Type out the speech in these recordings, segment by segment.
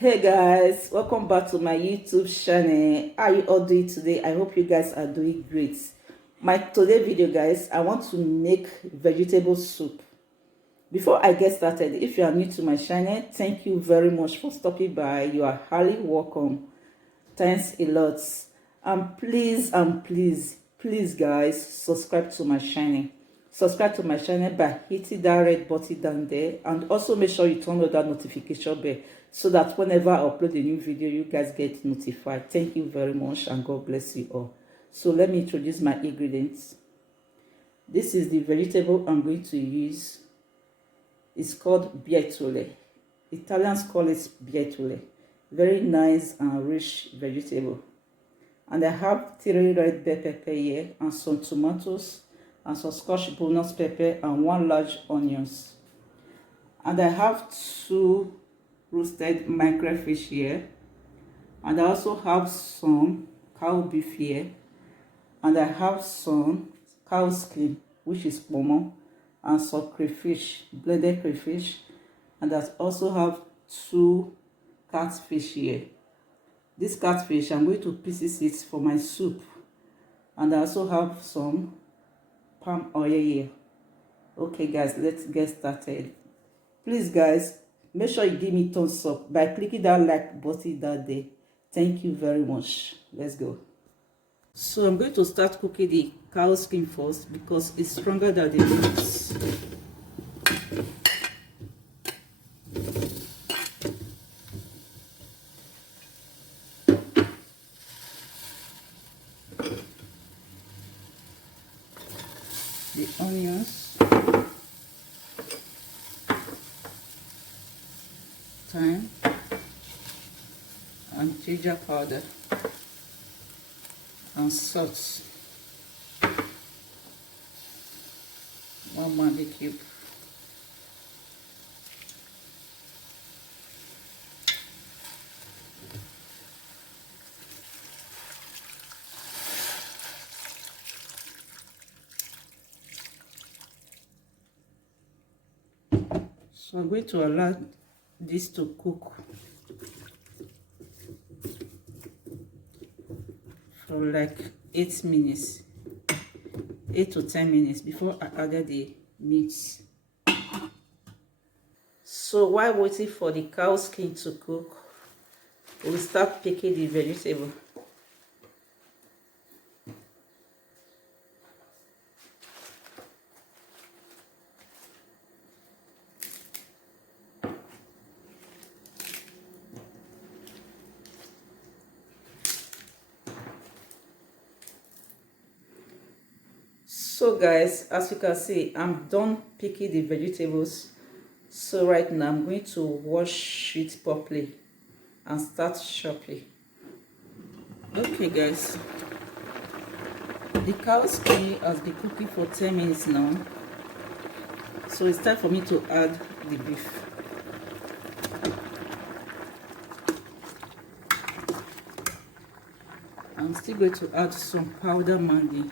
Hey guys, welcome back to my YouTube channel. How are you all doing today? I hope you guys are doing great. My today video, guys, I want to make vegetable soup. Before I get started, if you are new to my channel, thank you very much for stopping by. You are highly welcome. Thanks a lot. And please guys, subscribe to my channel. Subscribe to my channel by hitting that red button down there, and also make sure you turn on that notification bell so that whenever I upload a new video, you guys get notified. Thank you very much and God bless you all. So let me introduce my ingredients. This is the vegetable I'm going to use. It's called bietole. Italians call it bietole. Very nice and rich vegetable. And I have 3 red bell pepper here, and some tomatoes, and some scotch bonus pepper, and 1 large onions. And I have 2 roasted microfish here, and I also have some cow beef here, and I have some cow skin, which is pomo, and some crayfish, blended crayfish, and I also have 2 catfish here. This catfish, I'm going to pieces it for my soup, and I also have some palm oil here. Okay guys, let's get started. Please guys, make sure you give me thumbs up by clicking that like button down there. Thank you very much. Let's go. So I'm going to start cooking the cow skin first because it's stronger than the meat. The onions, thyme, and ginger powder, and salt, 1 Maggi cube. So I'm going to allow this to cook for like 8 minutes, 8 to 10 minutes before I added the meat. So while waiting for the cow skin to cook, we'll start picking the vegetable. So guys, as you can see, I'm done picking the vegetables. So right now I'm going to wash it properly and start chopping. Okay guys, the cow skin has been cooking for 10 minutes now. So it's time for me to add the beef. I'm still going to add some powder Maggi.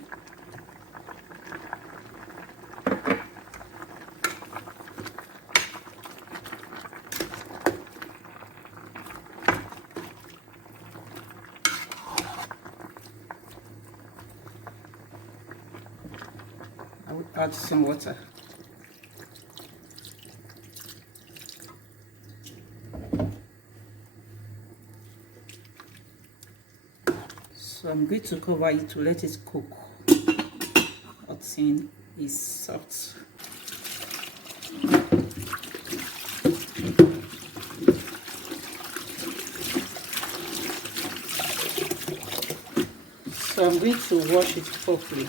I will add some water. So I'm going to cover it to let it cook until it's soft. So I'm going to wash it properly.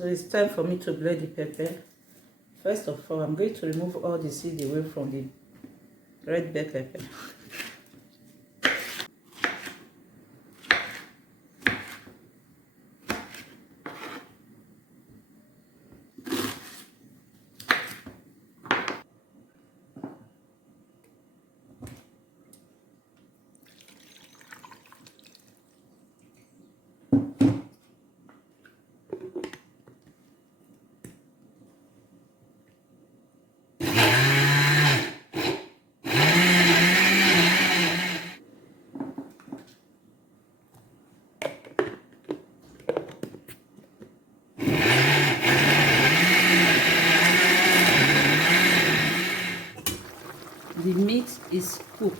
So it's time for me to blend the pepper. First of all, I'm going to remove all the seed away from the red bell pepper. The meat is cooked.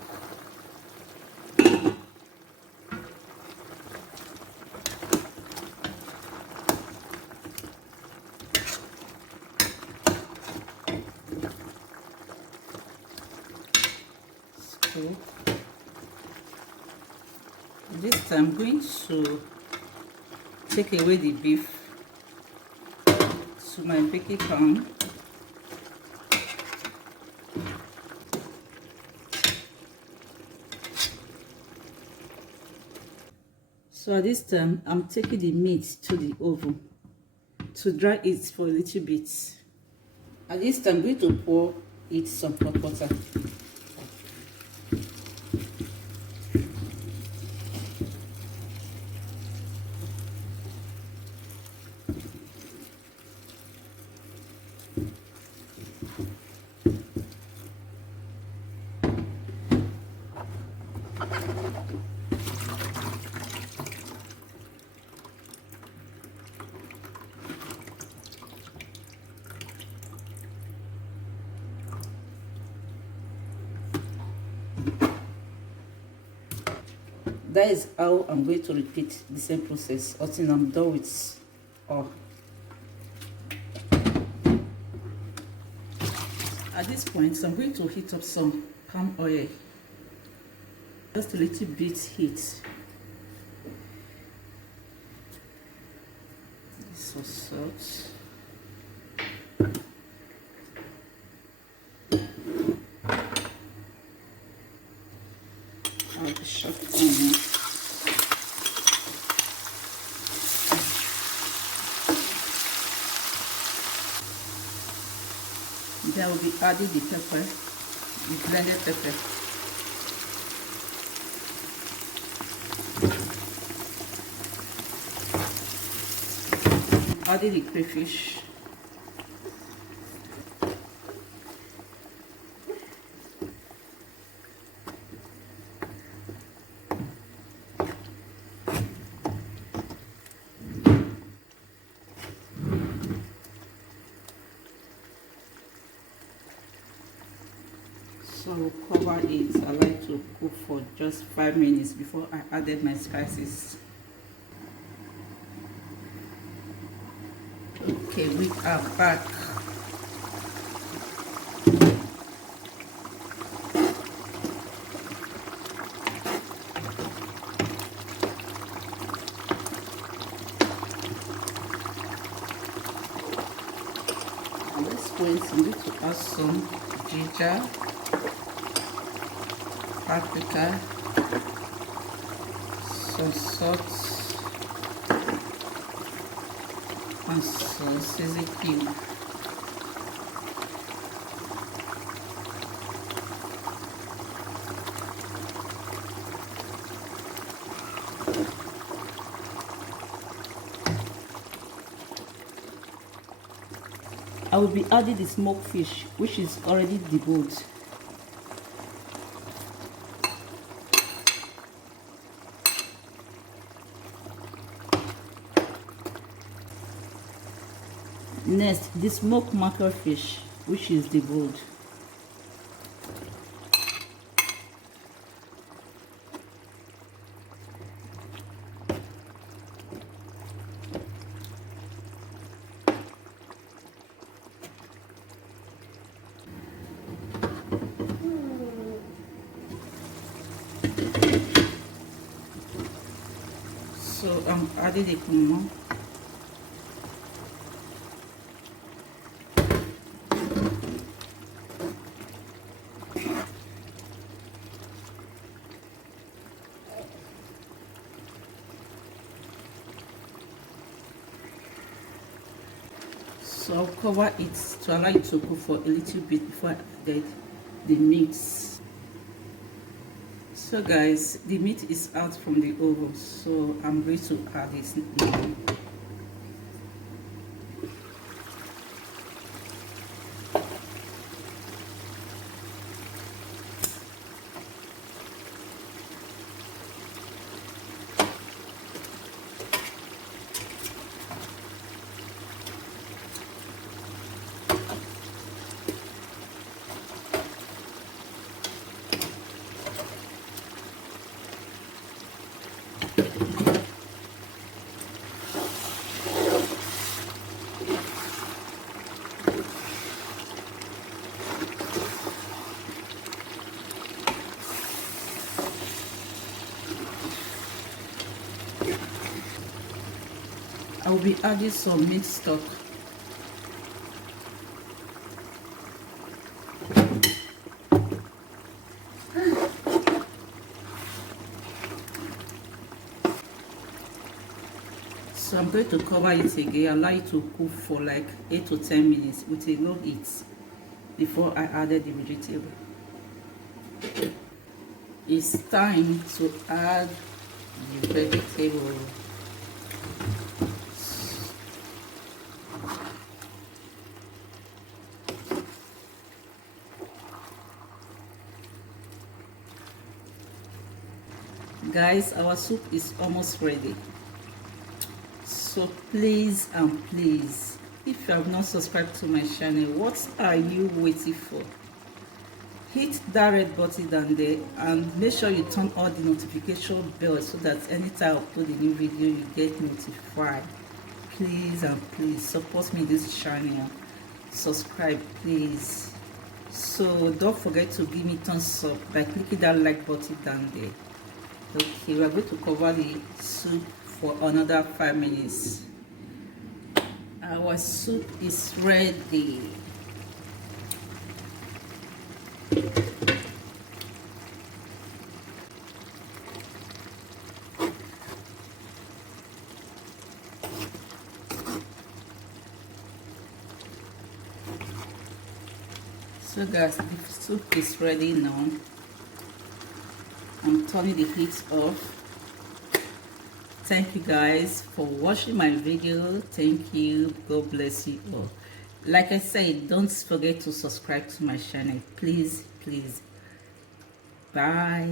Okay. This time I'm going to take away the beef to my baking pan. So at this time, I'm taking the meat to the oven to dry it for a little bit. At this time, I'm going to pour it some hot water. That is how I'm going to repeat the same process until I'm done with all. At this point, I'm going to heat up some palm oil. Just a little bit heat. So salt. I'll be chopped onion. Then I will be adding the pepper, the blended pepper. Adding the crayfish. So I will cover it. I like to cook for just 5 minutes before I added my spices. Okay, we are back. At this point, we need to add some ginger, paprika, some salt, and some seasoning cube. I will be adding the smoked fish, which is already deboiled. Next, the smoked mackerel fish, which is deboiled. So I'm adding the kumo. So I'll cover it to allow it to cook for a little bit before I add the meat. So guys, the meat is out from the oven, so I'm going to add this now. I'll be adding some meat stock. So I'm going to cover it again, allow it to cook for like 8 to 10 minutes with a low heat before I added the vegetable. It's time to add the vegetable. Guys, our soup is almost ready. So please and please, if you have not subscribed to my channel, what are you waiting for? Hit that red button down there and make sure you turn on the notification bell so that anytime I upload a new video you get notified. Please and please support me in this channel. Subscribe please. So don't forget to give me thumbs up by clicking that like button down there. Okay, we are going to cover the soup for another 5 minutes. Our soup is ready. So guys, the soup is ready now. I'm turning the heat off. Thank you guys for watching my video. Thank you. God bless you all. Like I said, don't forget to subscribe to my channel. Please, please. Bye.